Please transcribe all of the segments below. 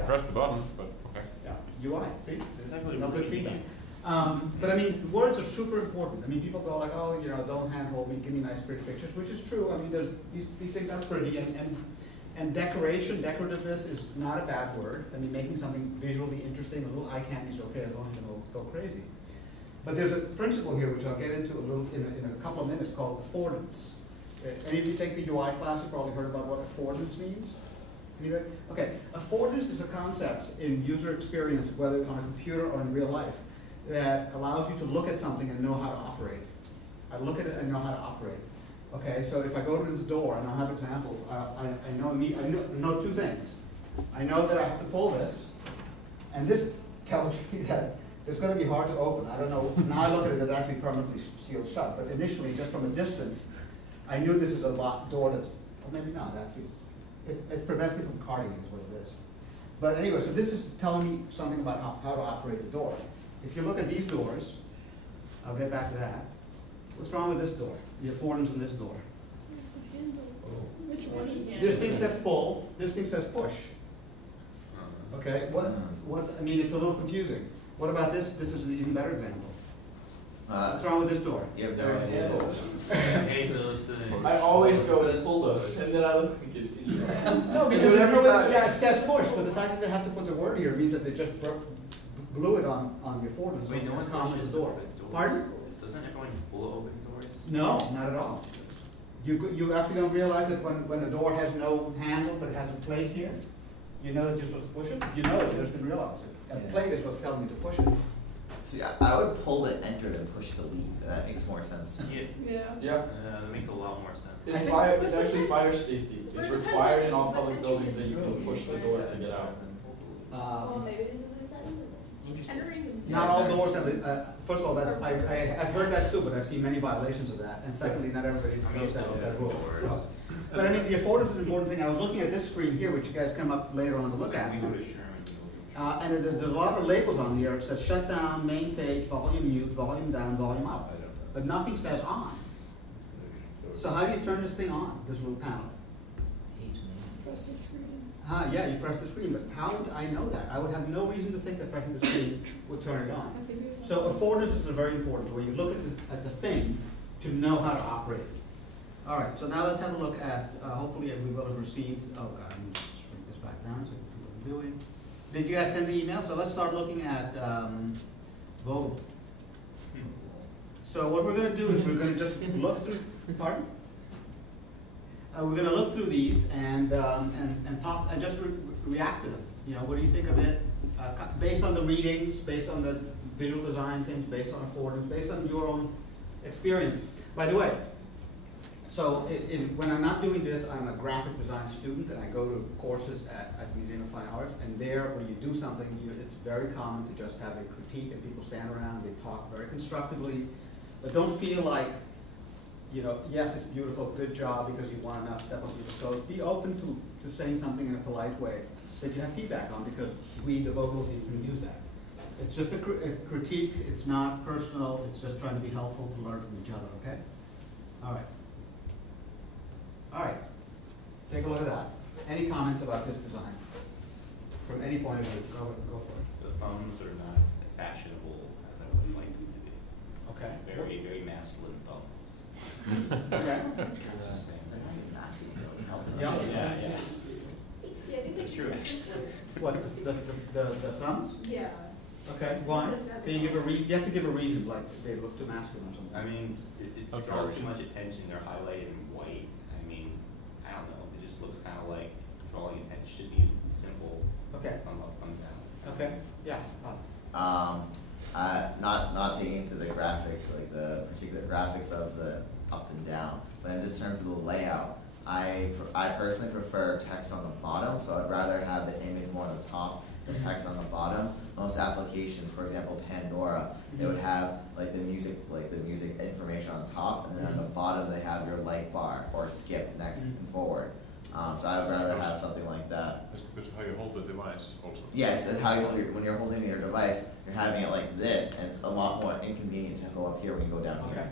I pressed the button, but okay. Yeah, UI, see, exactly, no good feedback. But I mean, words are super important. I mean, people go like, oh, you know, don't handhold me, give me nice pretty pictures, which is true. I mean, these things are pretty, and decoration, decorativeness is not a bad word. I mean, making something visually interesting, a little eye candy is okay as long as you don't go crazy. But there's a principle here, which I'll get into a little in a couple of minutes, called affordance. Any of you take the UI class? You've probably heard about what affordance means. Anybody? Okay, affordance is a concept in user experience, whether on a computer or in real life, that allows you to look at something and know how to operate. I look at it and know how to operate. Okay, so if I go to this door, and I'll have examples, I know two things. I know that I have to pull this, and this tells me that it's going to be hard to open. I don't know. Now I look at it, it actually permanently seals shut. But initially, just from a distance, I knew this is a locked door that's, or maybe not, actually. It's preventing me from carting is what it is. But anyway, so this is telling me something about how to operate the door. If you look at these doors, I'll get back to that. What's wrong with this door? The affordance in this door. There's the handle. Oh. Which one is This thing says pull, this thing says push. Okay, I mean, it's a little confusing. What about this? This is an even better example. What's wrong with this door? You have no idea. I hate those things. I always go and pull those, and then I look like it. No, because yeah, it says push, but the fact that they have to put the word here means that they just blew it on the affordance. Wait, no one pushes the door. Pardon? Doesn't everyone blow open doors? No, not at all. You actually don't realize that when a door has no handle but it has a plate here, you know that you're supposed to push it? You know it, you just didn't realize it. A plate is what's telling you to push it. See, I would pull to enter and push to leave. That makes more sense to me. Yeah. Yeah. That makes a lot more sense. It's actually fire safety. It's required in all public buildings that you can push the door to get out. Oh, maybe this is entering. Not all doors have it. First of all, I've heard that too, but I've seen many violations of that. And secondly, not everybody knows that rule. So, but I mean, the affordance is an important thing. I was looking at this screen here, which you guys come up later on to look at. We go to Sherman. And there's a lot of labels on here. It says shut down, main page, volume mute, volume down, volume up. But nothing says on. So how do you turn this thing on, this little panel? Press the screen. Yeah, you press the screen, but how would I know that? I would have no reason to think that pressing the screen would turn it on. So affordance is a very important where you look at the thing to know how to operate it. All right, so now let's have a look at, hopefully we will have received, oh God, let me just shrink this back down so you can see what I'm doing. Did you guys send the email? So let's start looking at Vogel. So what we're going to do is we're going to just look through, pardon? We're going to look through these and talk and just react to them. You know, what do you think of it? Based on the readings, based on the visual design things, based on affordance, based on your own experience. By the way, so when I'm not doing this, I'm a graphic design student, and I go to courses at Museum of Fine Arts. And there, when you do something, it's very common to just have a critique, and people stand around and they talk very constructively, but don't feel like, you know, yes, it's beautiful, good job, because you want to not step on people's toes. Be open to saying something in a polite way that you have feedback on, because we, the Vogel team, can use that. It's just a critique. It's not personal. It's just trying to be helpful to learn from each other. Okay. All right. All right, take a look at that. Any comments about this design? From any point of view, go for it. The thumbs are not fashionable as I would like them to be. Okay. Very, very masculine thumbs. Okay. Just saying. Yeah. Yeah. Yeah, I think That's true. What, the thumbs? Yeah. Okay, why? Can you give you have to give a reason, like they look too masculine or something. I mean, it draws too much attention. They're highlighted in white. I mean, I don't know. It just looks kind of like drawing attention. It should be simple. Okay. Thumb up, thumb down. Okay. Yeah. Not taking into the graphic, like the particular graphics of the up and down, but in just terms of the layout, I personally prefer text on the bottom, so I'd rather have the image more on the top than text on the bottom. Most applications, for example, Pandora, they would have like the music information on top, and then at the bottom they have your light bar or skip next and forward. So I would rather have something like that. That's because of how you hold the device also. Yes, and how when you're holding your device, you're having it like this, and it's a lot more inconvenient to go up here when you go down Okay. here.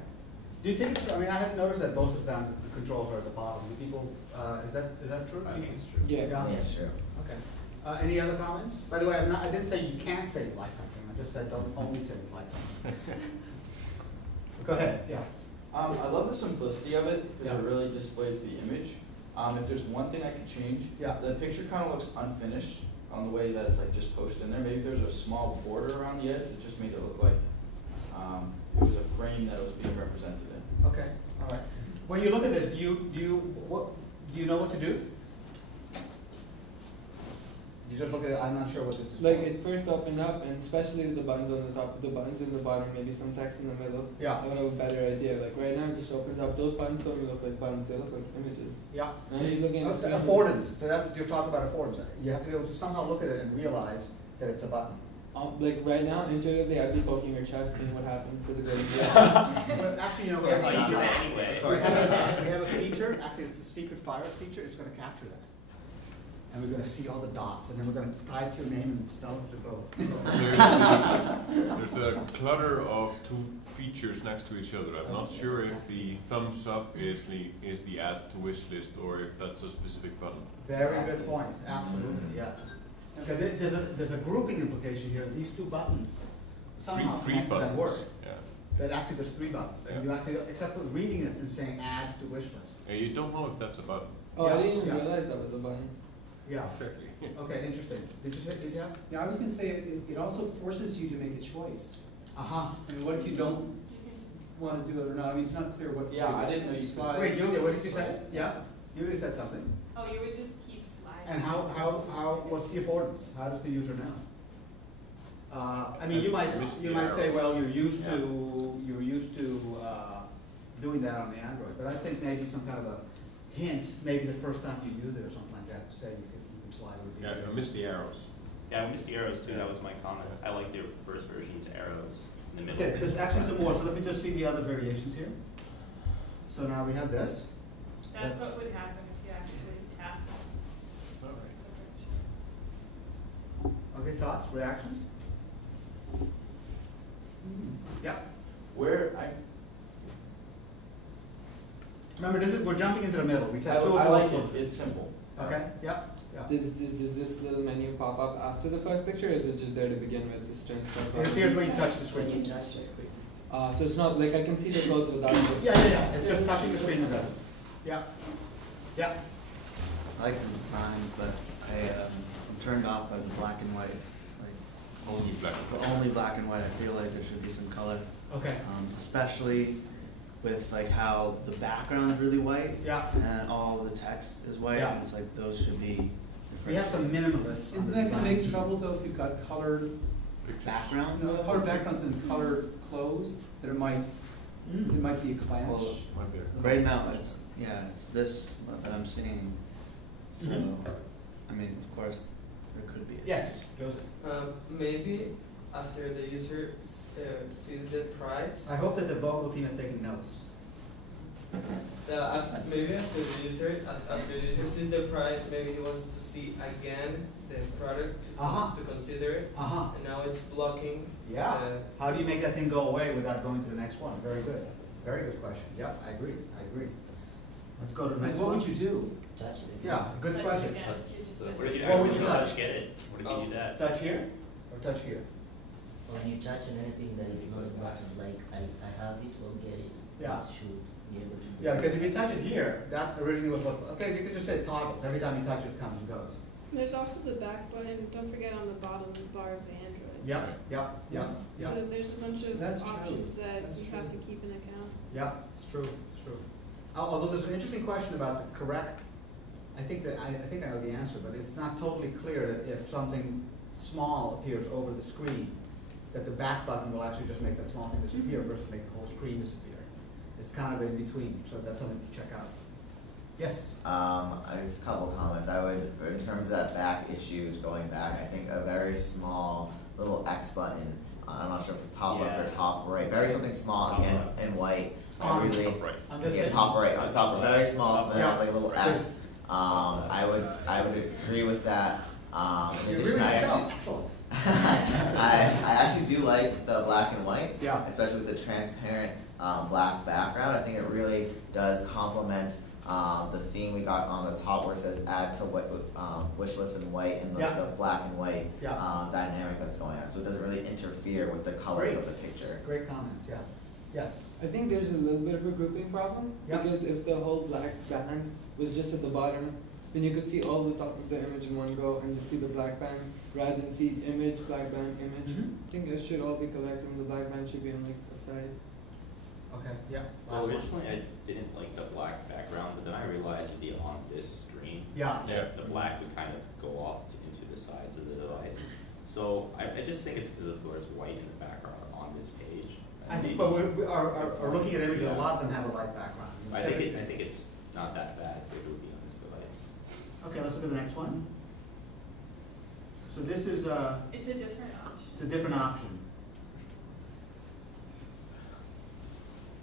Do you think it's true? I mean, I have noticed that most of the time the controls are at the bottom. Do people, is that true? I think it's true. Yeah. It's true. Okay. Any other comments? By the way, I didn't say you can't say you like something, I just said don't only say you like something. Go ahead, yeah. I love the simplicity of it, because Yeah. it really displays the image. If there's one thing I could change, Yeah. the picture kind of looks unfinished on the way that it's like just posted in there. Maybe if there's a small border around the edge, it just made it look like it was a frame that was being represented in. Okay, all right. When you look at this, do you know what to do? You just look at it, I'm not sure what this is. Like it first opened up, and especially with the buttons on the top, the buttons in the bottom, maybe some text in the middle. Yeah. I would have a better idea. Like right now, it just opens up. Those buttons don't even look like buttons; they look like images. Yeah. And I'm just looking at the screen. Affordance, so that's, you're talking about affordance. You have to be able to somehow look at it and realize that it's a button. Like right now, intuitively, I'd be poking your chest, seeing what happens because it goes. But actually, you know, we have, Oh, you do it anyway. we have a feature, actually it's a secret fire feature, it's gonna capture that. And we're gonna see all the dots, and then we're gonna tie it to your name and tell it to go. There's the clutter of two features next to each other. I'm not sure if the thumbs up is the add to wish list or if that's a specific button. Very good point, absolutely, yes. So there's a grouping implication here, these two buttons somehow Three connect to that buttons. word. Yeah. That actually there's three buttons, and you actually, except for reading it and saying add to wish list. And you don't know if that's a button. Oh, I didn't even Yeah. realize that was a button. Yeah, Exactly. okay, interesting. Did you have? Yeah, I was gonna say, it also forces you to make a choice. Uh-huh. I mean, what if you don't wanna do it or not? I mean, it's not clear what to do. Yeah, I didn't know you could- Slide. Wait, Julia, what did you say? Yeah, Julia said something. Oh, you would just keep sliding. And how, what's the affordance? How does the user know? I mean, you might say, well, you're used to doing that on the Android, but I think maybe some kind of a hint, maybe the first time you use it or something like that, to say you can slide it. Yeah, I missed the arrows. Yeah, I missed the arrows too, that was my comment. I like the reverse version's arrows in the middle. Okay, there's actually some more, so let me just see the other variations here. So now we have this. That's what would happen if you actually tap All right. the virtual. Okay, thoughts, reactions? Yeah. Where Remember, we're jumping into the middle. We I said two of like those. it, it's simple. Okay, yeah. Does this little menu pop up after the first picture, or is it just there to begin with? This strength stuff. It appears when you touch the screen. So it's not like I can see the photos without this. Yeah. It's just touching the screen and does it. Yeah. Yeah. I like the design, but I'm turned off by the black and white. Only black. Like only black and white. I feel like there should be some color, Okay. especially with like how the background is really white Yeah. and all the text is white. Yeah. And it's like those should be different. We have some minimalists. on Isn't the that gonna make design. trouble though if you've got colored, backgrounds. no, colored backgrounds and colored clothes, that it might be a clash? Well, Might be. right now it's this that I'm seeing. So Mhm. I mean, of course, there could be. Yes, Joseph. Maybe after the user sees the price, I hope that the Vogel team is taking notes. maybe after the user sees the price, maybe he wants to see again the product to consider it, Uh-huh. and now it's blocking. Yeah. How do you make that thing go away without going to the next one? Very good. Very good question. Yep, I agree. Let's go to the next What one. would you do? Yeah, good Touch question. again, it just What if you What would actually you touch touch? get it? What if you do that? Touch here or touch here? When you touch on anything that is not a button, like I have it or get it, Yeah. it should be able to do Yeah, that. because if you touch it here, that originally was what, okay, you could just say toggles. Every time you touch it, it comes and goes. There's also the back button, don't forget on the bottom bar of the Android. Yep. So there's a bunch of That's true. options that That's you true. have to keep in account. Yeah, it's true. Although there's an interesting question about the correct, I think I know the answer, but it's not totally clear that if something small appears over the screen, that the back button will actually just make that small thing disappear versus make the whole screen disappear. It's kind of in between, so that's something to check out. Yes? Just a couple of comments. I would, in terms of that back issue, going back, I think a very small little X button, I'm not sure if it's top left or top right, very something small Top and, right. and white. Top I really, right. I'm just yeah, saying. top right, on top, very small, so then it has Yeah. like a little X. I would agree with that. In You agree addition, with I yourself? actually, Excellent. I actually do like the black and white, Yeah. especially with the transparent black background. I think it really does complement The theme we got on the top where it says add to wish list in white and the black and white dynamic that's going on. So it doesn't really interfere with the colors of the picture. Great comments, yeah. Yes. I think there's a little bit of a grouping problem, because if the whole black band was just at the bottom, then you could see all the top of the image in one go and just see the black band, rather than see image, black band, image. I think it should all be collected, and the black band should be on like a side. Okay, yeah. Well, originally I didn't like the black background, but then I realized it'd be on this screen. Yeah. The black would kind of go off into the sides of the device. So I just think it's because there's white in the background on this page. I think, but we are looking at images, a lot of them have a light background. I think it's not that bad if it would be on this device. Okay, let's look at the next one. So this is It's a different option. it's a different option.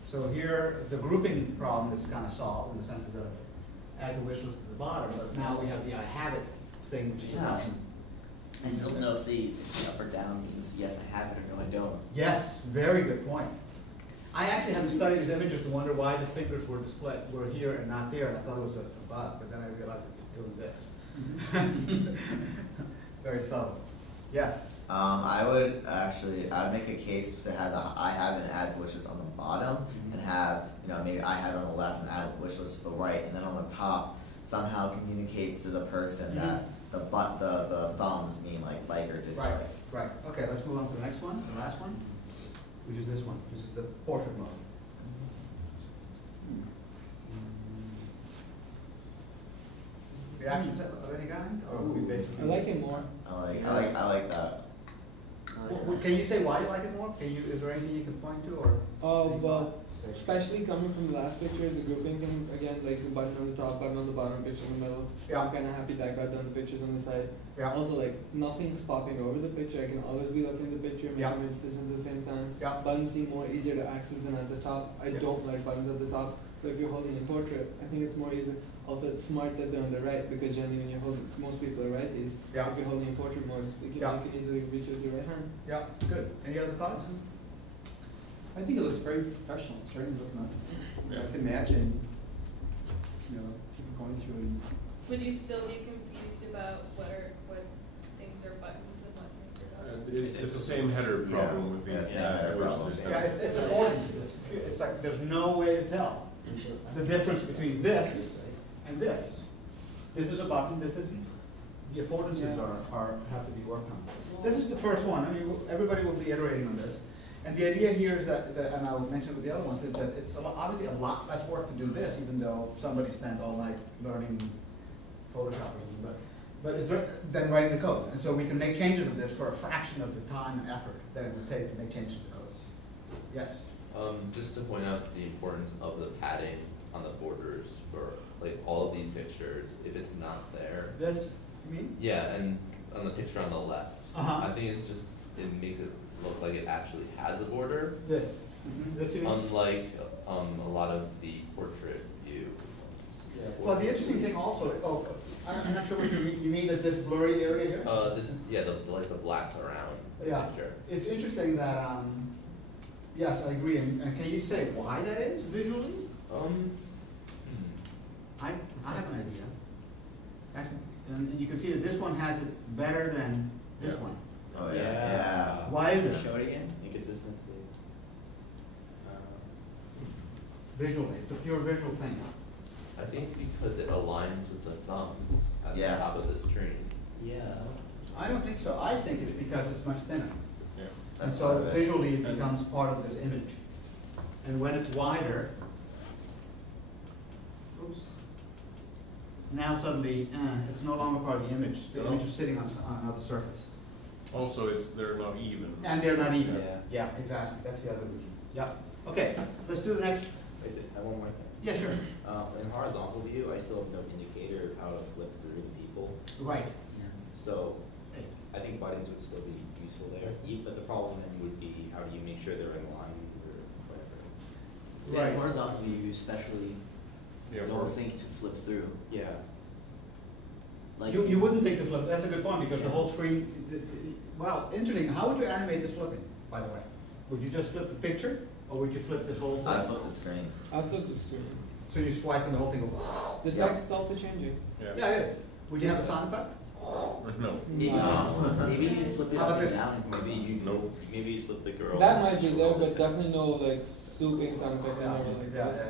So here, the grouping problem is kind of solved in the sense of the add to wish list at the bottom, but now we have the I have it thing, which is a button. I still don't know if the up or down means yes, I have it, or no, I don't. Yes, very good point. I actually had to study these images to wonder why the fingers were displayed, were here and not there, and I thought it was a bug, but then I realized it was doing this. Very subtle. Yes? I'd make a case to have the I have and add to wish list on the bottom, and have, maybe I have it on the left and add wish list to the right, and then on the top, somehow communicate to the person that the thumbs mean like or dislike. Right. Okay, let's move on to the next one, the last one, which is this one. This is the portrait mode. Reactions of any kind, or we basically? I like it more. I like that. Well, can you say why you like it more? Is there anything you can point to, or? Well, especially coming from the last picture, the grouping thing, again, like the button on the top, button on the bottom, picture in the middle. Yeah. I'm kind of happy that got done, the pictures on the side. Yeah. Also, like, nothing's popping over the picture. I can always be looking at the picture, making my decisions at the same time. Yeah. Buttons seem more easier to access than at the top. I don't like buttons at the top, but if you're holding a portrait, I think it's more easy. Also, it's smart that they're on the right, because generally when you're holding, most people are righties. Yeah. If you're holding in portrait mode, you can make it easily reach with your right hand. Yeah, good. Any other thoughts? I think it looks very professional, it's starting to look nice. Yeah. I can imagine, people going through and. Would you still be confused about what things are buttons and what things are not? It's the same header problem with the header problem. Yeah, it's affordance. It's like there's no way to tell the difference between this and this. This is a button, this isn't. The affordances have to be worked on. This is the first one. I mean, everybody will be iterating on this. And the idea here is that, and I'll mention with the other ones, is that it's obviously a lot less work to do this, even though somebody spent all night learning Photoshop or something. But it's than writing the code. And so we can make changes of this for a fraction of the time and effort that it would take to make changes to the code. Yes? Just to point out the importance of the padding on the borders for like all of these pictures. If it's not there. This, you mean? Yeah, and on the picture on the left. I think it makes it look like it actually has a border. This. This you mean? Unlike a lot of the portrait view. Yeah. Well, the interesting thing also, I'm not sure what you mean. You mean that this blurry area here? The blacks around the picture. It's interesting that, yes, I agree. And can you say why that is visually? I have an idea. Actually, and you can see that this one has it better than this one. Oh yeah. Why is it? Show it again. Inconsistency. Visually, it's a pure visual thing. I think it's because it aligns with the thumbs at the top of the screen. Yeah. I don't think so. I think it's because it's much thinner. Yeah. And so visually it becomes part of this image. And when it's wider, oops, now suddenly it's no longer part of the image. The image is sitting on another surface. Also, they're not even. And they're not even. Yeah, exactly. That's the other reason. Yeah. Okay, let's do the next. Wait, I have one more thing. Yeah, sure. In horizontal view, I still have no indicator of how to flip through the people. Right. So I think buttons would still be useful there. But the problem then would be how do you make sure they're in line or whatever. Yeah, horizontal view, you especially don't think to flip through. Yeah. Like you wouldn't think to flip. That's a good point because the whole screen. Well, interesting. How would you animate this flipping? By the way, would you just flip the picture, or would you flip this whole thing? I'd flip the screen. I'll flip the screen. So you swipe and the whole thing goes. The text is also changing. Yeah, it is. Would you have a sound effect? No. Maybe you flip it How about up and this? down. Maybe you flip the girl. That might be there, but definitely no like swooping sound effect Yeah, or like yeah, this.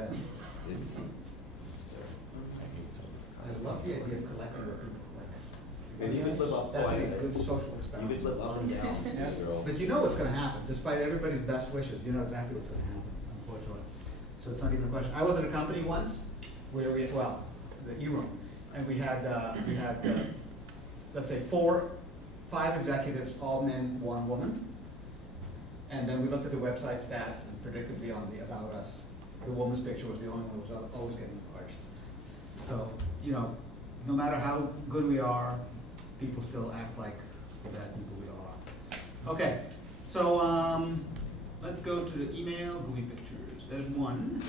I love the idea of collecting what people collect. Maybe you could flip up. That'd be a good social You experiment. could flip up and down. Yeah. Girl. But you know what's gonna happen, despite everybody's best wishes, you know exactly what's gonna happen, unfortunately. So it's not even a question. I was at a company once where the E-room, and we had, let's say 5 executives, all men, 1 woman. And then we looked at the website stats and predictably on the About Us, the woman's picture was the only one who was always getting enlarged. So, you know, no matter how good we are, people still act like the bad people we all are. Okay, so let's go to the email, GUI pictures. There's one.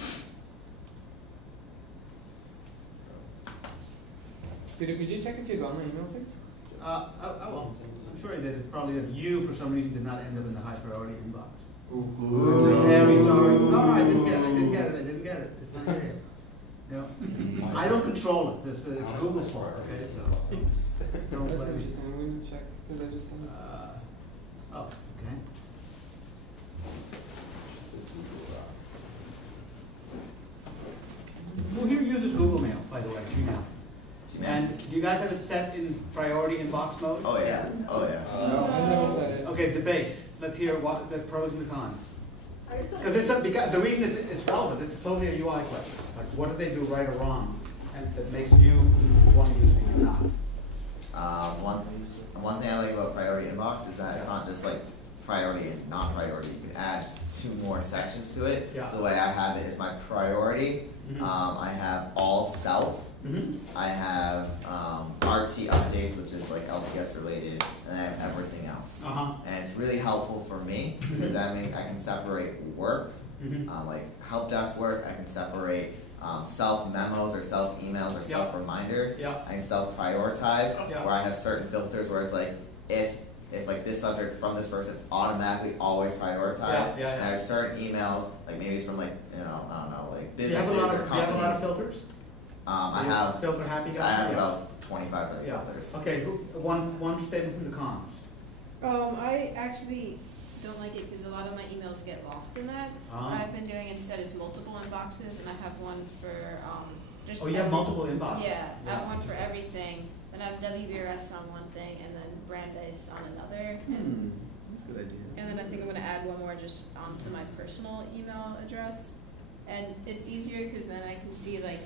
Peter, could you check if you got my email, please? I will. I'm sure I did. It probably did. You, for some reason, did not end up in the high priority inbox. Ooh. Very sorry. No, I didn't get it. It's not here. You know, I don't control it. It's Google's fault. Okay, so don't That's blame me. interesting. I'm going to check because I just haven't. Okay. Who here uses Google Mail, by the way? Gmail. And do you guys have it set in priority inbox mode? Oh, yeah, oh, yeah. I never said it. Okay, debate. Let's hear what the pros and the cons. I just don't. Because the reason it's relevant, it's totally a UI question. Like, what do they do right or wrong, and that makes you want to use it or not? One thing I like about priority inbox is that it's not just like priority and not priority. You can add 2 more sections to it. Yeah. So the way I have it is my priority. I have all self. I have RT updates, which is like LTS related, and I have everything else. And it's really helpful for me because that means I can separate work, like help desk work. I can separate self memos or self emails or self reminders. I can self prioritize where I have certain filters where it's like if like this subject from this person automatically always prioritize. And I have certain emails like maybe it's from like I don't know like businesses or companies. Do you have a lot of filters? I have filter happy guys. I have about 25, 30 filters. Okay, one statement from the cons. I actually don't like it because a lot of my emails get lost in that. What I've been doing instead is multiple inboxes, and I have one for just. Oh, you have multiple inboxes. Yeah, I have one for everything. Then I have WBRS on one thing, and then Brandeis on another. That's a good idea. And then I think I'm going to add one more just onto my personal email address. And it's easier because then I can see like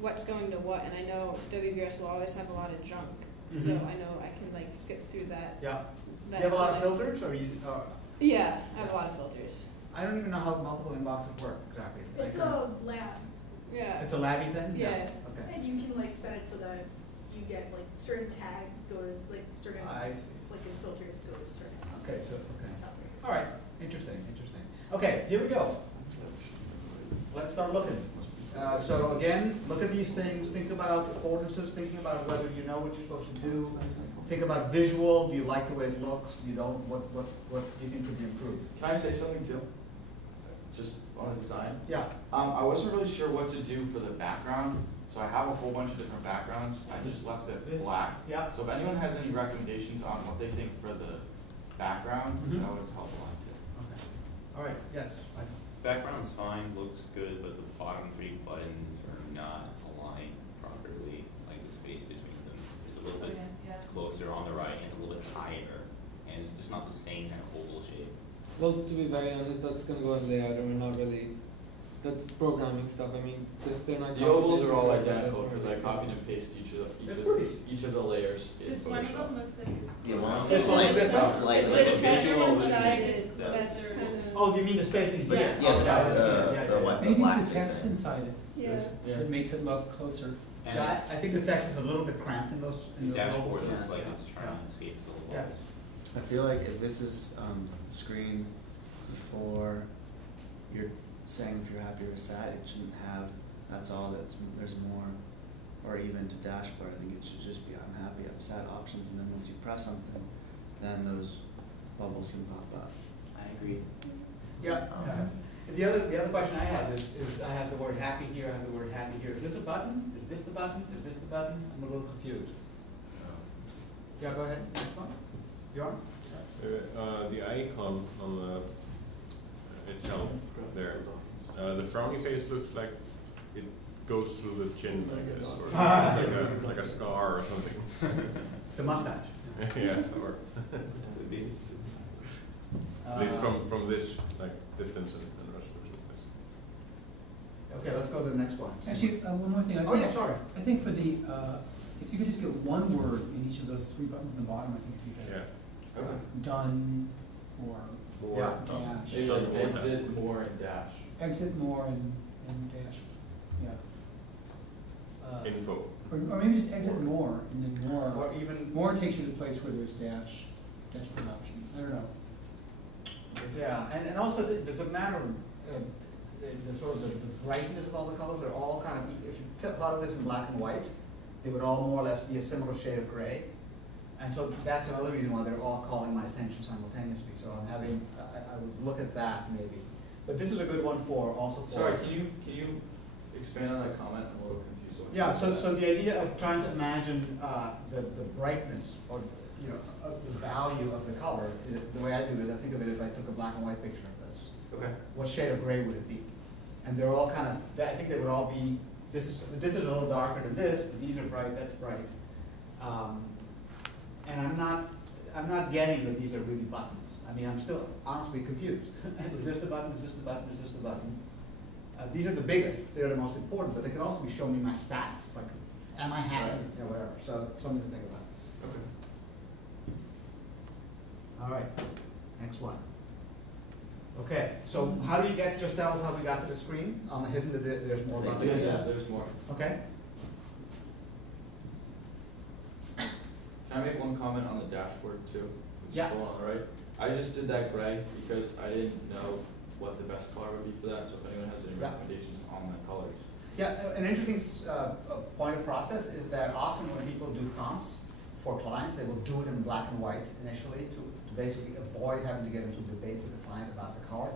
what's going to what, and I know WBRS will always have a lot of junk, so I know I can like skip through that. Yeah. Do That's you have a lot of like, filters, or you? Yeah, I have a lot of filters. I don't even know how multiple inboxes work exactly. It's a lab. Yeah. It's a labby thing. Yeah. Okay. And you can like set it so that you get like certain tags go to like certain I see. like in filters go to certain. Okay. So okay. stuff. All right. Interesting. Okay. Here we go. Let's start looking. So again, look at these things. Think about affordances. Thinking about whether you know what you're supposed to do. Think about visual. Do you like the way it looks? You don't. What do you think could be improved? Can I say something too? Just on the design? Yeah. I wasn't really sure what to do for the background, so I have a whole bunch of different backgrounds. I just left it black. Yeah. So if anyone has any recommendations on what they think for the background, that would help a lot too. Okay. All right. Yes. Background's fine, looks good, but the bottom 3 buttons are not aligned properly. Like the space between them is a little bit closer on the right, and it's a little bit higher, and it's just not the same kind of oval shape. Well, to be very honest, that's going to go on layout, and we're not really. That's programming stuff. I mean, if they're not. The ovals are all copy-pasting, identical that's because I more copied and pasted each of the layers in Just one of Photoshop. them looks like it's. Yeah, well, It's like It's the text visual inside is- it. That's kind of. Oh, you mean the spacing? Yeah. the white Maybe black the space text in. inside it, Yeah. it makes it look closer. And Yeah, I think the text is a little bit cramped in those. the those dashboard ovals. looks like Yeah. it's trying to escape a little bit. Yes. I feel like if this is the screen before you're saying if you're happy or sad, it shouldn't have that's all there's more, or even to dashboard. I think it should just be I'm happy, I'm sad options, and then once you press something, then those bubbles can pop up. I agree. Yeah. The other question I have is I have the word happy here, I have the word happy here. Is this a button? Is this the button? Is this the button? I'm a little confused. Yeah, go ahead. Next one. Bjorn? The icon on itself there. The frowny face looks like it goes through the chin, I guess, or like a scar or something. It's a mustache. Yeah, or at least from this like distance and resolution. Okay, let's go to the next one. Actually, one more thing. Oh yeah, sorry. I think for the, if you could just get one word in each of those three buttons in the bottom, I think it'd be good. Yeah. Okay. Done, or Yeah. dash. Maybe like exit, more, and dash. Exit, more, and dash, yeah. Info. Or maybe just exit more, and then more. Or even More takes you to the place where there's dashboard options. I don't know. yeah, and also there's a matter of the sort of the brightness of all the colors. They're all kind of if you thought of this in black and white, they would all more or less be a similar shade of gray. And so that's another reason why they're all calling my attention simultaneously. So I'm having I would look at that maybe. But this is a good one for also for. Sorry, can you expand on that comment? I'm a little confused. on what Yeah, you so said. the idea of trying to imagine the brightness or of the value of the color, the way I do it is I think of it if I took a black and white picture of this. Okay. What shade of gray would it be? And they're all kind of, I think they would all be, this is a little darker than this, but these are bright, that's bright. And I'm not getting that these are really buttons. I mean, I'm still honestly confused. Is this the button, is this the button, is this the button? These are the biggest, they're the most important, but they can also be showing me my stats, like, am I happy, Right. whatever. So something to think about. Okay. All right, next one. Okay, so how do you get, just tell us how we got to the screen? On the hidden, there's more about Yeah, it. yeah, there's more. Okay, Can I make one comment on the dashboard too? Which Yeah. is the one on the right. I just did that gray because I didn't know what the best color would be for that, so if anyone has any Yeah. recommendations on the colors. yeah, an interesting point of process is that often when people do comps for clients, they will do it in black and white initially to basically avoid having to get into a debate with the client about the color.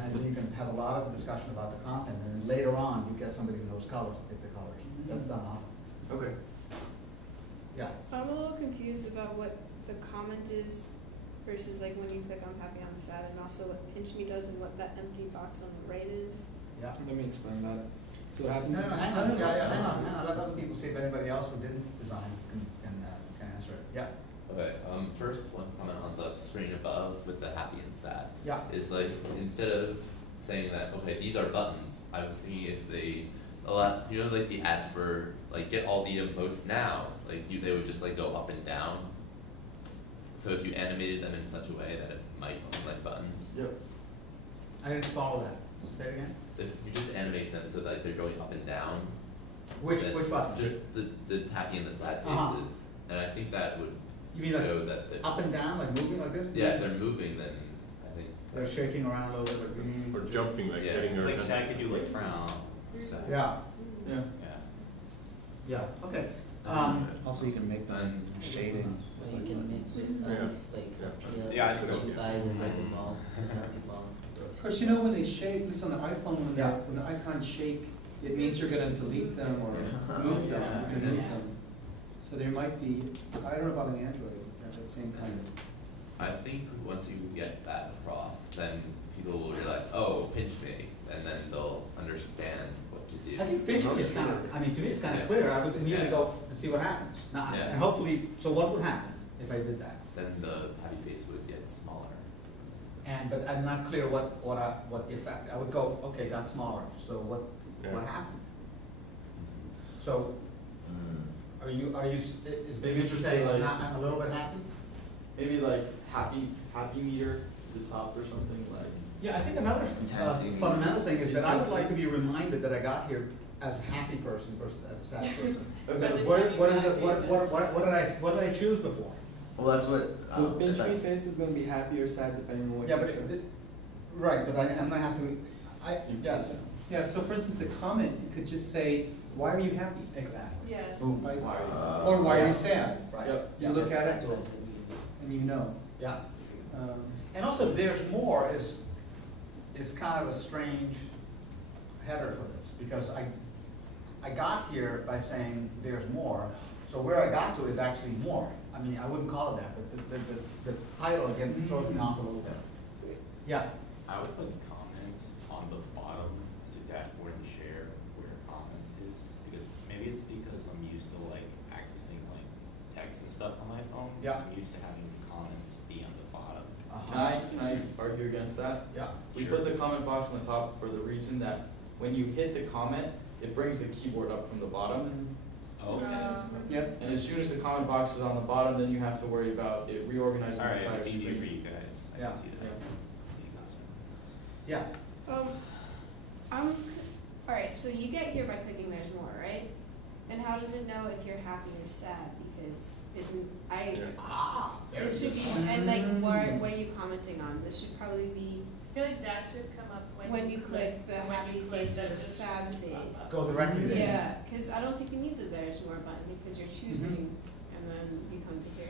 And then you can have a lot of discussion about the content, and then later on, you get somebody who knows colors to pick the colors. That's done often. Okay. Yeah. I'm a little confused about what the comment is versus like when you click on happy, I'm sad, and also what pinch me does and what that empty box on the right is. Yeah. Let me explain that. So what happens No, is. hang on, hang on. Let other people see if anybody else who didn't design can answer it. Yeah. Okay, first one comment on the screen above with the happy and sad. Yeah. Is like, instead of saying that, okay, these are buttons, I was thinking if they allow, like the ads for, like, get all the emotes now, like, they would just like go up and down. So if you animated them in such a way that it might seem like buttons. Yep. I didn't follow that. Say it again. If you just animate them so that they're going up and down. Which then button? Just the happy and the sad faces. Uh-huh. And I think that would You mean like show that they, up and down, like moving like this? yeah, if they're moving, then I think. They're shaking around a little bit. Like, Or jumping, like Yeah. getting your Like attention. sad could do like frown, sad. yeah. Yeah. Yeah. Yeah. Okay. Also, you can make them shading. Or you can mix it, Yeah. like, The eyes would blue open. guy with red ball, happy ball. Of course, when they shake, at least on the iPhone, Yeah. when the icons shake, it means you're gonna delete them or move them, you're gonna move them. So there might be, I don't know about an Android, if they have that same kind of. I think once you get that across, then people will realize, oh, pinch me, and then they'll understand what to do. I think pinch me is kind of, I mean, to me it's kind of Yeah. clear. I would immediately Yeah. go and see what happens. Now, Yeah. and hopefully, so what would happen if I did that? Then the happy face would get smaller. But I'm not clear what the effect. I would go, okay, got smaller. So what Yeah. happened? So is the Maybe user just saying say, like- I'm a little bit happy? Maybe like happy meter at the top or something like. Yeah, I think another Intensity. fundamental thing is that I would like to be reminded that I got here as a happy person versus as a sad person. Okay. What did I choose before? Well, that's what. So it's pinch me like- face is gonna be happy or sad depending on what Yeah, you but choose. right, but I'm gonna have to. Yes, Yeah, so for instance, the comment, you could just say, why are you happy? exactly. Yeah. Boom. Right? Why? Or why are Yeah. you sad? Right. Yep. You look at That's it what I said. and you know. Yeah. Um, And also, there's more is is kind of a strange header for this, because I got here by saying there's more, so where I got to is actually more. I mean, I wouldn't call it that, but the title again throws me off a little bit. Yeah? I would put comments on the bottom to dashboard and share where comment is, because maybe it's because I'm used to like accessing like text and stuff on my phone. Yeah. I'm used to having comments be on the bottom. Can I argue against that? Yeah. We put the comment box on the top for the reason that when you hit the comment, it brings the keyboard up from the bottom. Okay. Yep. And as soon as the comment box is on the bottom, then you have to worry about it reorganizing the Alright, entire it's easier screen. for you guys. I Yeah. can see that. Yeah. Alright, so you get here by clicking there's more, right? And how does it know if you're happy or sad? Because this should be, and like, what are you commenting on? This should probably be, I feel like that should come up when you click the so when happy you click face or that the just sad should pop face. up. Go directly there. Yeah, because I don't think you need the there's more button, because you're choosing, and then you come to here.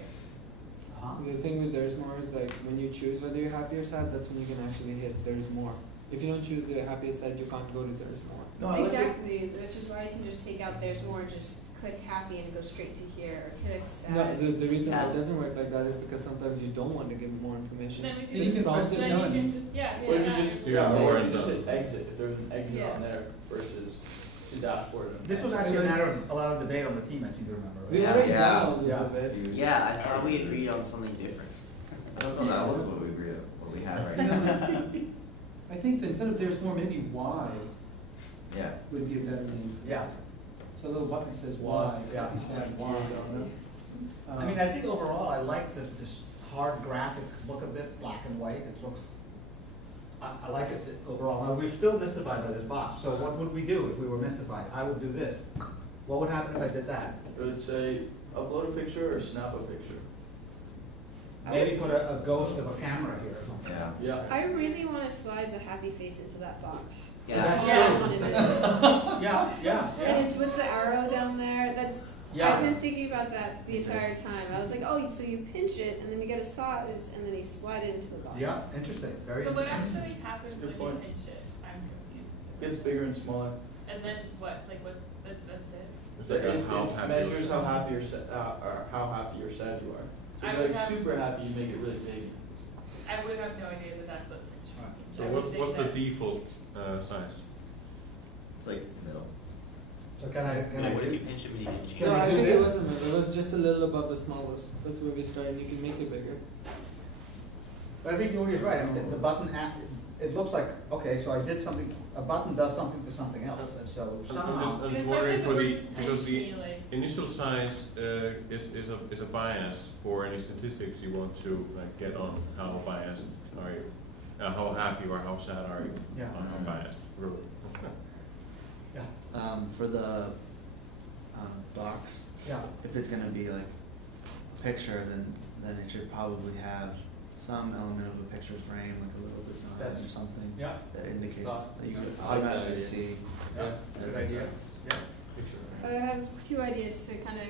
The thing with there's more is like when you choose whether you're happy or sad, that's when you can actually hit there's more. If you don't choose the happy or sad, you can't go to there's more. No, Exactly, which is why you can just take out there's more, just click happy and go straight to here, or click sad. No, the reason why it doesn't work like that is because sometimes you don't want to give more information. Then we can You just, can press then it you done. can just, yeah. Or you yeah, just, Yeah, yeah, more or and you just done. hit exit, if there's an exit Yeah. on there versus to dashboard. and This was exit. actually a matter of a lot of debate on the team, I seem to remember. We Right? already Yeah. done all this Yeah. debate. Yeah, I thought we agreed on something different. I don't know, that was what we agreed on, what we had right now. I think that instead of there's more, maybe why Yeah. would be a better name for it. Yeah. So a little button that says why, Yeah. instead of why. I mean, I think overall, I like this hard graphic look of this, black and white. It looks, I like it overall. Now, we're still mystified by this box. So what would we do if we were mystified? I would do this. What would happen if I did that? It would say upload a picture or snap a picture. Maybe put a ghost of a camera here or something. Yeah. Yeah. I really want to slide the happy face into that box. Yeah. That's Yeah, I true. wanted it. Yeah. And it's with the arrow down there, that's, Yeah. I've been thinking about that the entire time. I was like, oh, so you pinch it, and then you get a saw, and then you slide it into the box. Yeah, interesting, very So what interesting. actually happens Good when point. you pinch it? I'm confused. It gets bigger and smaller. And then what, like what, that's it? It's like It how happy measures or how happy or how happy or sad you are. I If would you're like have- super happy, you make it really big. I would have no idea that that's what pinch Alright. means. So I would what's think the that- default size? It's like middle. So can I Like, what if do- you pinch it when you can change Can No, we do actually it this? wasn't middle, it was just a little above the smallest. That's where we started, you can make it bigger. But I think Yuri is right. I mean, the button, it looks like, okay, so I did something, a button does something to something else, and so somehow. I'm just Especially wondering the for the, words because the pinch me, like, initial size is a bias for any statistics you want to like get on how biased are you, how happy or how sad are you, Yeah. on how biased, really. Yeah, For the docs, yeah, if it's gonna be like a picture, then it should probably have some element of a picture frame, like a little design That's- or something yeah. that indicates Thought- that you can I like that automatically idea. see. Yeah, that good it's idea. a- Yeah. I have two ideas to kind of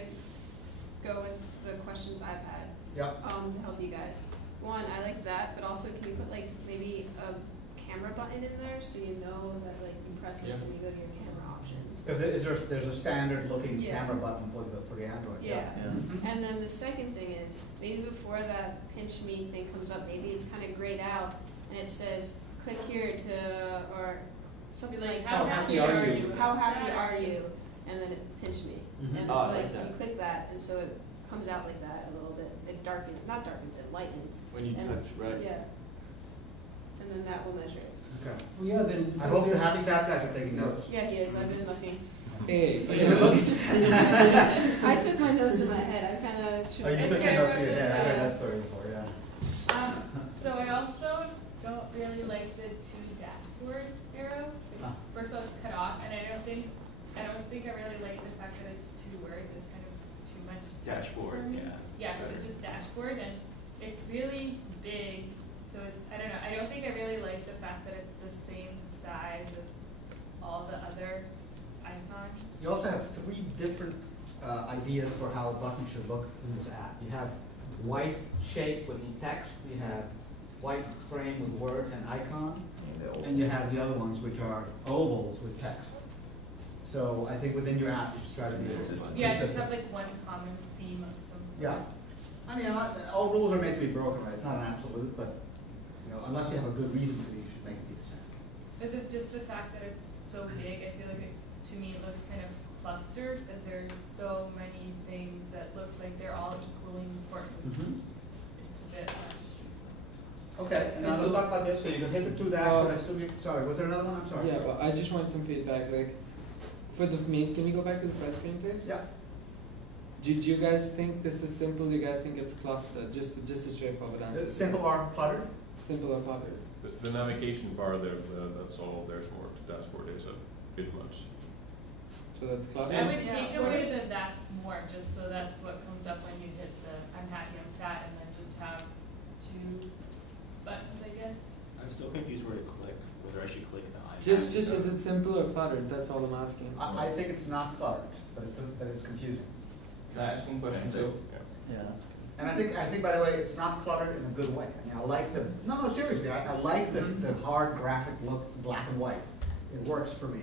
go with the questions I've had, Yeah. to help you guys. One, I like that, but also can you put like maybe a camera button in there so you know that like you press this Yeah. and you go to your camera options? Because there's a standard looking Yeah. camera button for the Android. Yeah. Mhm. And then the second thing is, maybe before that pinch me thing comes up, maybe it's kind of grayed out and it says, click here to, or something like, how happy happy are are you? you? how happy are you? And then it pinch me. Mhm. And Oh, I like, like that. you click that, and so it comes out like that a little bit. It darkens, not darkens, it lightens. When you And- touch, right? Yeah. And then that will measure it. Okay. Well, yeah, then. I hope the happy sad guys are taking notes. Yeah, he is, I've been looking. Hey. I took my notes in my head, I kind of should. Oh, you It's took very your notes here, good, yeah, I heard yeah. that story before, yeah. So I also don't really like the two dashboard arrow. Ah. First of all, it's cut off, and I don't think I really like the fact that it's two words. It's kind of too much text for Dashboard, me. yeah. Yeah, because it's just dashboard, and it's really big. So it's, I don't know. I don't think I really like the fact that it's the same size as all the other icons. You also have three different ideas for how a button should look in this app. You have white shape with text, you have white frame with word and icon, Yeah, and you have the other ones which are ovals with text. So I think within your app, you should try to be consistent. Yeah, just have like one common theme of some sort. Yeah. I mean, all rules are meant to be broken, right? It's not an absolute, but, you know, unless you have a good reason to be, you should make it be the same. But just the fact that it's so big, I feel like to me it looks kind of clustered, that there's so many things that look like they're all equally important. It's a bit Okay, and now let's talk about this, so you can hit the two dashboard, sorry, was there another one? I'm sorry. Yeah, well, I just want some feedback, like, for the main, can we go back to the press screen, please? Yeah. Do you guys think this is simple? Do you guys think it's clustered? Just a straightforward answer. Simple or cluttered? Simple or cluttered? The navigation bar there, that's all. There's more to dashboard. Is a bit much. So that's cluttered. I would take away the that's more, just so that's what comes up when you hit the I'm happy, I'm sad, and then just have two buttons, I guess. I'm still confused where to click, whether I should click the icon. Just is it simple or cluttered? That's all I'm asking. I think it's not cluttered, but it's confusing. Can I ask one question too? Yeah, that's good. And I think, by the way, it's not cluttered in a good way. I mean, I like the, no, seriously, I like the hard graphic look, black and white. It works for me.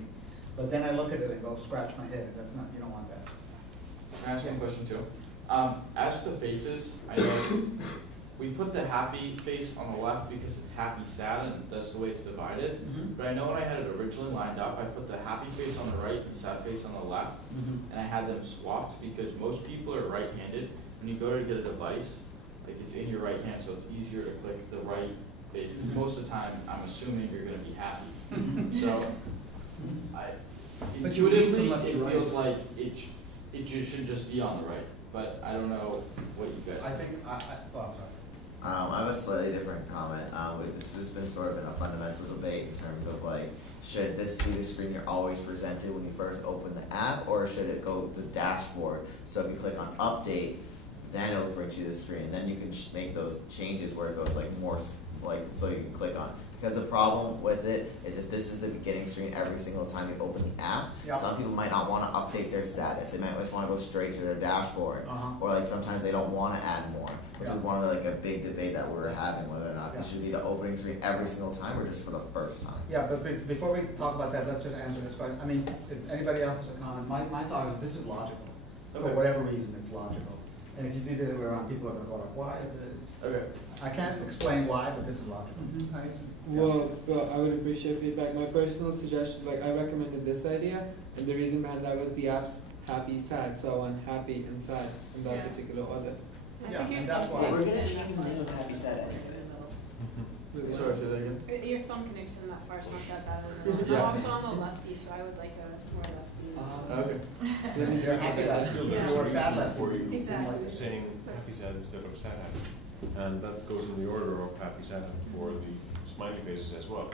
But then I look at it and go scratch my head. That's not, you don't want that. Can I ask one question too? As for the faces, I know we put the happy face on the left because it's happy, sad, and that's the way it's divided. But I know when I had it originally lined up, I put the happy face on the right and sad face on the left, and I had them swapped because most people are right-handed. When you go to get a device, like it's in your right hand, so it's easier to click the right face. 'Cause most of the time, I'm assuming you're going to be happy. So, But you read from intuitively, left to it right. feels like it should just be on the right. But I don't know what you guys I think. think, I'm sorry. I have a slightly different comment. This has been sort of in a fundamental debate in terms of like, should this be the screen you're always presented when you first open the app, or should it go to the dashboard? So if you click on update, then it'll bring you to the screen. Then you can make those changes where it goes like more, like so you can click on. Because the problem with it is if this is the beginning screen every single time you open the app, some people might not want to update their status. They might just want to go straight to their dashboard, or like sometimes they don't want to add more. Which is one of like a big debate that we're having, whether or not this should be the opening screen every single time or just for the first time. Yeah, but before we talk about that, let's just answer this question. I mean, if anybody else has a comment, my thought is this is logical. For whatever reason, it's logical. And if you do the other way around, people are going to go like, why? Okay. I can't explain why, but this is logical. Well, I would appreciate feedback. My personal suggestion, like I recommended this idea, and the reason behind that was the app's happy, sad. So I want happy and sad in that particular order. Yeah, and that's why We're we're gonna going change the name of happy, sad, Sorry, say that again. Your thumb connects in that far, it's not that bad. I'm also on the lefty, so I would like a more lefty. Okay. You're happy left, you're sad left. For you, Exactly. saying happy sad instead of sad happy, and that goes in the order of happy sad for the smiley faces as well.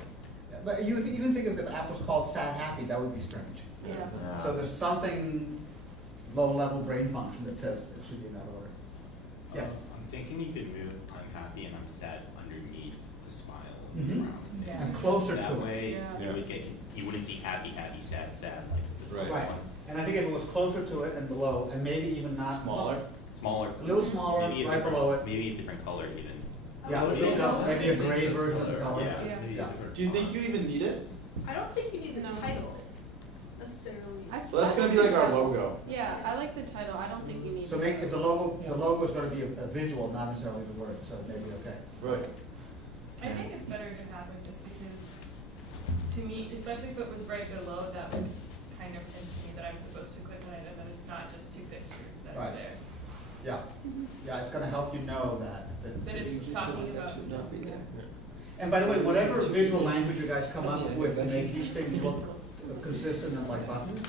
But you even think if the app was called sad happy, that would be strange. Yeah. So there's something low-level brain function that says it should be in that order. Yes. I'm thinking you could move I'm happy and I'm sad underneath the smile Mhm. and the frown. Yeah. And closer That to it. way, Yeah. you would get, you wouldn't see happy, happy, sad, sad, like the Right. Right. And I think if it was closer to it and below, and maybe even not smaller, a little smaller, maybe a right different- below it. Maybe a different color even. Yeah, maybe a gray version of the color. Yeah. Yeah. Do you think you even need it? I don't think you need the No. title necessarily. So that's I gonna like be the like our title. logo. Yeah, I like the title, I don't think you need. So make, if the logo is gonna be a visual, not necessarily the word, so maybe okay. Right. I think it's better to have it just because, to me, especially if it was right below, that would kind of hint to me that I'm supposed to click on it and that it's not just two pictures that Right. are there. Yeah, yeah, it's gonna help you know that. That it's talking about. And by the way, whatever visual language you guys come up with to make these things look consistent and like buttons,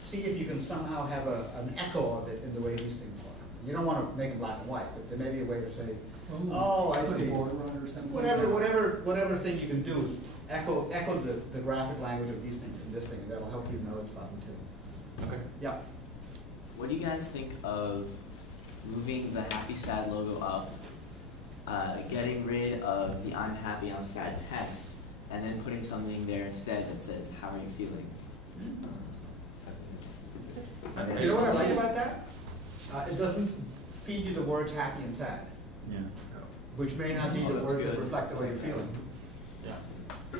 see if you can somehow have an echo of it in the way these things look. You don't wanna make it black and white, but there may be a way to say, oh, I see. Whatever thing you can do is echo the graphic language of these things in this thing, and that'll help you know it's button two. Okay. Yeah. What do you guys think of moving the happy sad logo up, getting rid of the I'm happy, I'm sad text, and then putting something there instead that says, how are you feeling? You know what I like about that? It doesn't feed you the words happy and sad. Yeah. which may not be the that's words that good. reflect the way you're feeling. Yeah.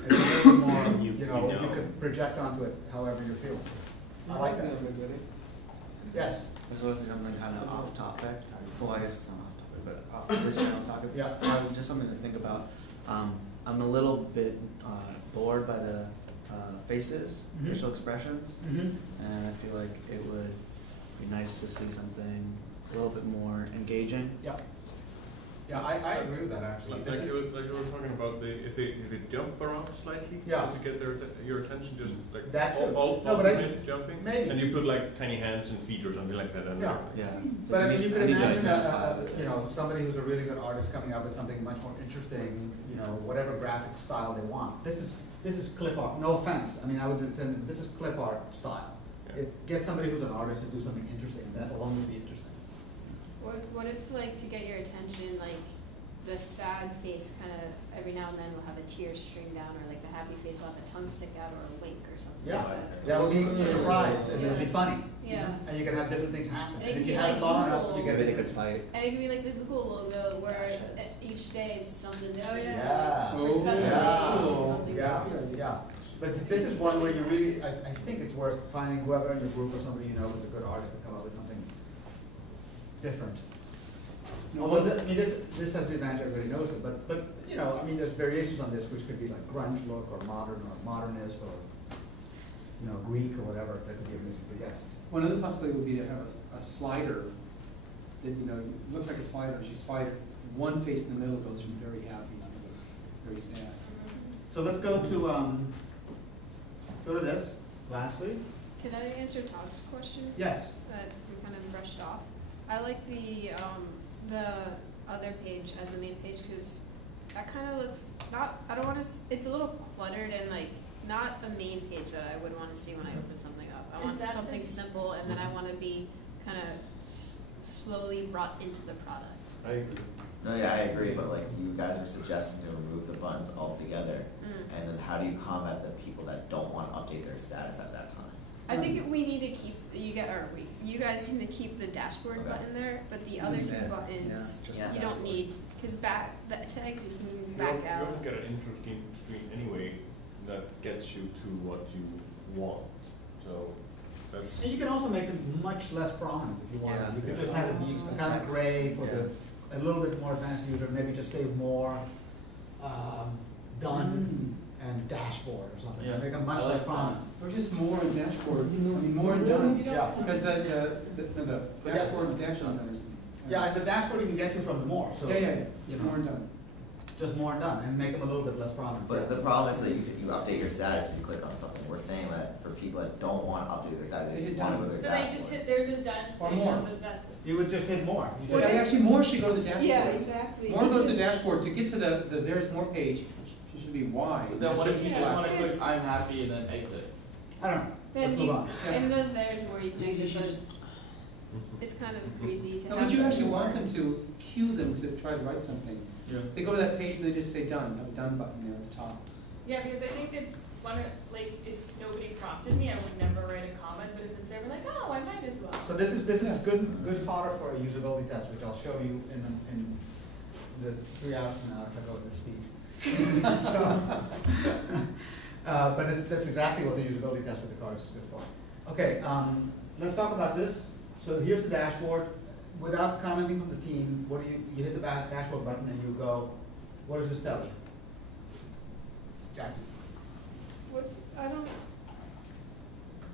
It's a little bit more, You you know, know. you could project onto it however you're feeling. I like that. Yes. There's always something kind of off topic. Well, I guess it's not off topic, but off this general topic. Yeah. Just something to think about. I'm a little bit bored by the faces, Mhm. facial expressions, Mm-hmm. and I feel like it would be nice to see something a little bit more engaging. Yeah. Yeah, I agree with that actually. Like, This is- like you were talking about, if they jump around slightly, Yeah. just to get your attention, just like That too. all No, but the I- time jumping, maybe. and you put like tiny hands and feet or something like that, and Yeah. Yeah. But I mean, you could I need to imagine, identify. you know, somebody who's a really good artist coming up with something much more interesting, you know, whatever graphic style they want. This is clip art, no offense, I mean, I would do the same, this is clip art style. Yeah. Get somebody who's an artist to do something interesting, and that alone would be interesting. What if, like, to get your attention, like, the sad face kind of every now and then will have a tear stream down, or like the happy face will have a tongue stick out or a wink or something Yeah, like that. that would be a surprise, and it'll be Yeah. funny. Yeah. And you can have different things happen. And it And if could you be have like it long enough, Google. you get Maybe they it. could fight. And it could be like the Google logo where Dashes. each day is something different. Yeah. Or special days is something Yeah, different. yeah. But this is one where you really, I think it's worth finding whoever in your group or somebody you know who's a good artist to come up with something different. Although, I mean, this has the advantage, everybody knows it, but, you know, I mean, there's variations on this, which could be like grunge look, or modernist, or, you know, Greek, or whatever, that could be a music, but yes. One other possibility would be to have a slider that, you know, looks like a slider. As you slide one face in the middle, goes from very happy to very sad. So let's go to this, lastly. Can I answer Todd's question? Yes. That we kind of brushed off. I like the other page as the main page because that kind of looks not. I don't want to. It's a little cluttered and like not a main page that I would want to see when I open something up. I Is want that something the- simple, and then I want to be kind of slowly brought into the product. I agree. No, yeah, I agree, but like you guys are suggesting to remove the buttons altogether, Mm. and then how do you combat the people that don't want to update their status at that time? I think we need to keep you guys need to keep the dashboard Okay. button there, but the other two Yeah, buttons just you the don't dashboard. need because the tags you can You back always out. get an intro screen anyway that gets you to what you want. So that's And you can also make them much less prominent if you want. Yeah. You could Yeah. just have it be Some kind of text. gray for a little bit more advanced user, maybe just say more, done and dashboard or something. Yeah. Make them much I less like prominent. Or just more on dashboard, I mean, more done. Yeah. Because the dashboard and dash on there is. Yeah, and the dashboard you can get to from the more, so. Yeah, you just know, more done. Just more done, and make them a little bit less prominent. But the problem is that you update your status and you click on something. We're saying that for people that don't want to update their status, they They just hit want to done. go to their But I dashboard. just hit, there's a done Or thing, more. but that's. You would just hit more. You Yeah, just- actually, more should go to the dashboard. Yeah, exactly. More goes to the dashboard, to get to the there's more page, it should be Y. But then what if you It just should want be to black. click I'm happy and then exit? I don't know. Then Let's you, move on. and then there's where you can You exit, should but just- it's kind of easy to No, have. but you that actually more. want them to cue them to try to write something. Yeah. They go to that page and they just say done, have a done button there at the top. Yeah, because I think it's one of, like, if nobody prompted me, I would never write a comment, but if it's there, we're like, oh, I might as well. So this is good fodder for a usability test, which I'll show you in the 3 hours from now if I go at this speed. So, but that's exactly what the usability test with the cards is good for. Okay, let's talk about this. So here's the dashboard. Without commenting from the team, what do you hit the dashboard button and you go, what does this tell you? Jackie.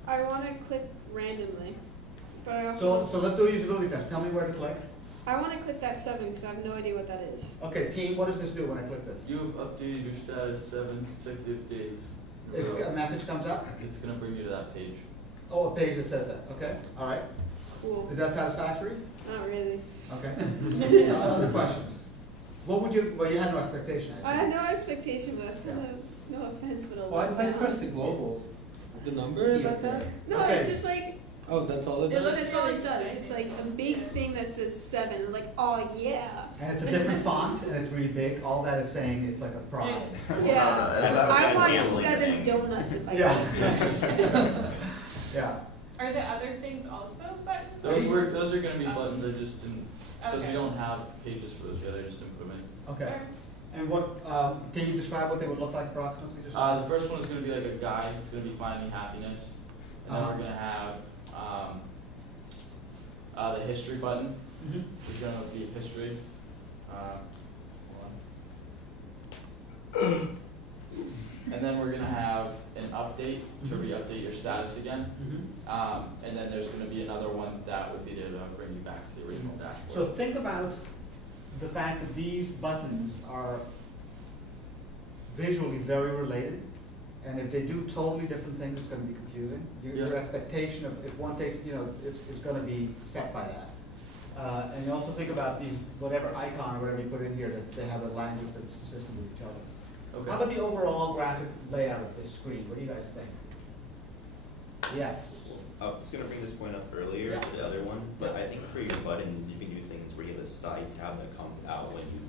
I want to click randomly, but I also. So let's do a usability test. Tell me where to click. I want to click that 7 because I have no idea what that is. Okay, team, what does this do when I click this? You've updated your status 7 consecutive days. in a If row. a message comes up? It's gonna bring you to that page. Oh, a page that says that, okay, all right. Cool. Is that satisfactory? Not really. Okay. Other questions? What would you, well, you had no expectation, I I had see. no expectation, but that's kind of, no offense, but a Well, lot. I pressed the global. The number about that? No, Okay. it's just like, Oh, that's all it it does? looks, that's all it does. It's like a big thing that says 7, like, oh yeah. And it's a different font, and it's really big, all that is saying it's like a product. Yeah. I want gambling 7 thing. donuts if I Yeah. could. Yes. Yeah, Are the other things also buttons? Those are gonna be buttons, I just didn't, because we Okay. don't have pages for those yet, I just didn't put them in. Okay. And what, can you describe what they would look like approximately? Just The first one is gonna be like a guide, it's gonna be finding happiness. And then Uh-huh. we're gonna have, the history button, Mhm. is gonna be history. Hold on. And then we're gonna have an update to re-update your status again. Mhm. And then there's gonna be another one that would be to bring you back to the original dashboard. So think about the fact that these buttons are visually very related, and if they do totally different things, it's gonna be confusing. Your Yeah. expectation of, if one takes, is gonna be set by that. And you also think about the, whatever icon or whatever you put in here, that they have a language that's consistent with each other. Okay. How about the overall graphic layout of this screen? What do you guys think? Yes. I was gonna bring this point up earlier, Yeah. the other one, but Yeah. I think for your buttons, you can do things where you have a side tab that comes out when you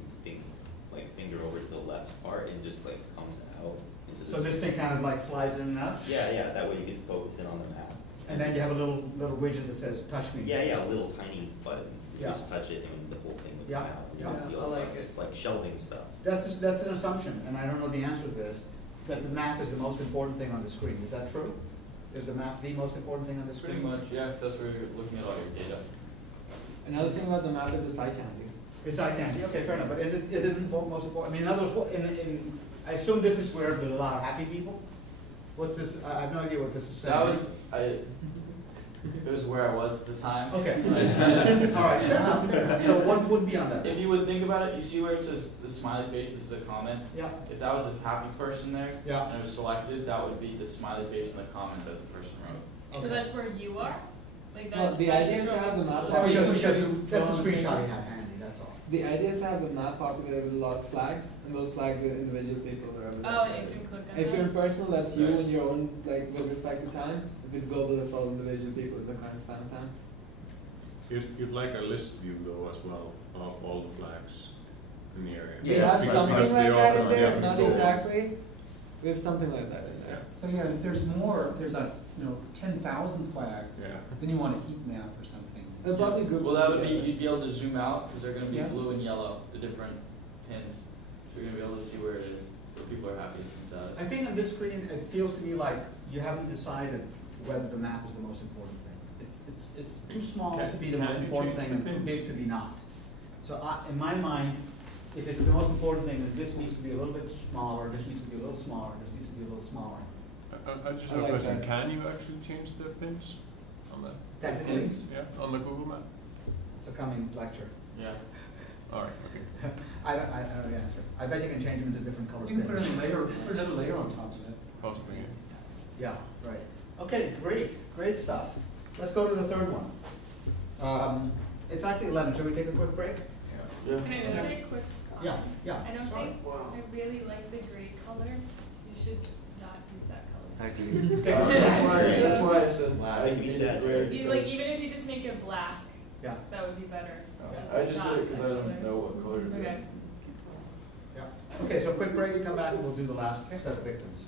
finger over to the left part and just comes out. Into So this thing kind of like slides in and out? Yeah, that way you can focus in on the map. And then you have a little widget that says, touch me. Yeah, a little tiny button. You Yeah. just touch it and the whole thing would Yeah, come out. You yeah. can see I all like that. it. It's like shelving stuff. That's an assumption, and I don't know the answer to this, that the map is the most important thing on the screen. Is that true? Is the map the most important thing on the screen? Pretty much, yeah, 'cause that's where you're looking at all your data. Another thing about the map is it's eye candy. It's eye candy, okay, fair enough, but is it most important? I mean, in other words, I assume this is where there's a lot of happy people? What's this, I have no idea what this is saying. That was, it was where I was at the time. Okay, all right, fair enough. So what would be on that? If you would think about it, you see where it says the smiley face, this is a comment? Yeah. If that was a happy person there, Yeah. and it was selected, that would be the smiley face and the comment that the person wrote. So that's where you are? Like that? Well, the that's idea is your to have the map. That's populated because with that's drawn the screenshot things. he had handy, that's all. The idea is to have the map populated with a lot of flags, and those flags are individual people wherever they Oh, are. and you can click on If that? you're in personal, that's you Right. and your own, with respect to time. If it's global, that's all individual people with the current span of time. You'd like a list view though as well of all the flags in the area. We Yeah, have because something like they that in offer there, different not goals. exactly. We have something like that in there. So yeah, if there's more, if there's 10,000 flags, Yeah. then you want a heat map or something. They'll probably group Well, them that would be, together. you'd be able to zoom out, because they're gonna be Yeah. blue and yellow, the different pins. So you're gonna be able to see where it is, where people are happiest and saddest. I think on this screen, it feels to me like you haven't decided whether the map is the most important thing. It's too small to be the most Can you important change thing the and too pins? big to be not. So in my mind, if it's the most important thing, then this needs to be a little bit smaller, this needs to be a little smaller, this needs to be a little smaller. I just I have a like question, that. can you actually change the pins on that? Technically, Yeah, on the Google map? it's a coming lecture. Yeah. Alright, okay. I don't know the answer. I bet you can change them into different colored You can put pins. another layer on top of it. Possibly, yeah. Yeah, right. Okay, great stuff. Let's go to the third one. It's actually 11, shall we take a quick break? Yeah. Can I just say a quick comment? Yeah, yeah. I don't sorry. think, I really like the gray color. You should not use that color. That's why I said, Wow, I you made said it red, You, like, because even if you just make it black, Yeah. that would be better. I just not did it because I that don't color. know what color to do. Okay. Yeah. Okay, so quick break, we come back and we'll do the last set of victims.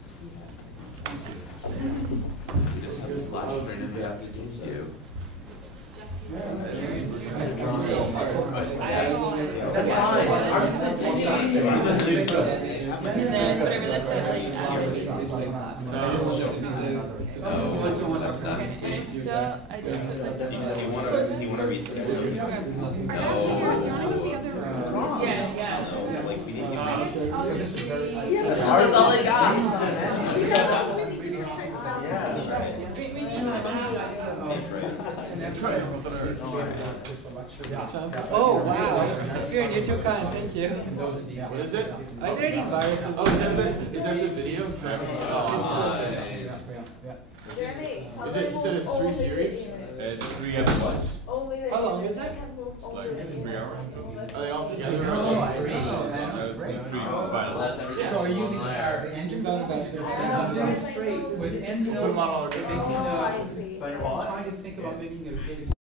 You just have to flash screen and we have to do you. And then whatever this says, like, okay, and I just was like. Do you wanna reschedule? Yeah, yeah. Like we didn't use That's all I got. Oh, wow. You're too kind, thank you. What is it? Are there any viruses? Oh, is that the video? Jeremy, how Is it, you said it's 3 series? It's 3 episodes. Only the How long is it? Like 3 hours. Are they all together? Three finals. So are you using the engine? Straight with end. Put them on all. Oh, I see. Trying to think about making a big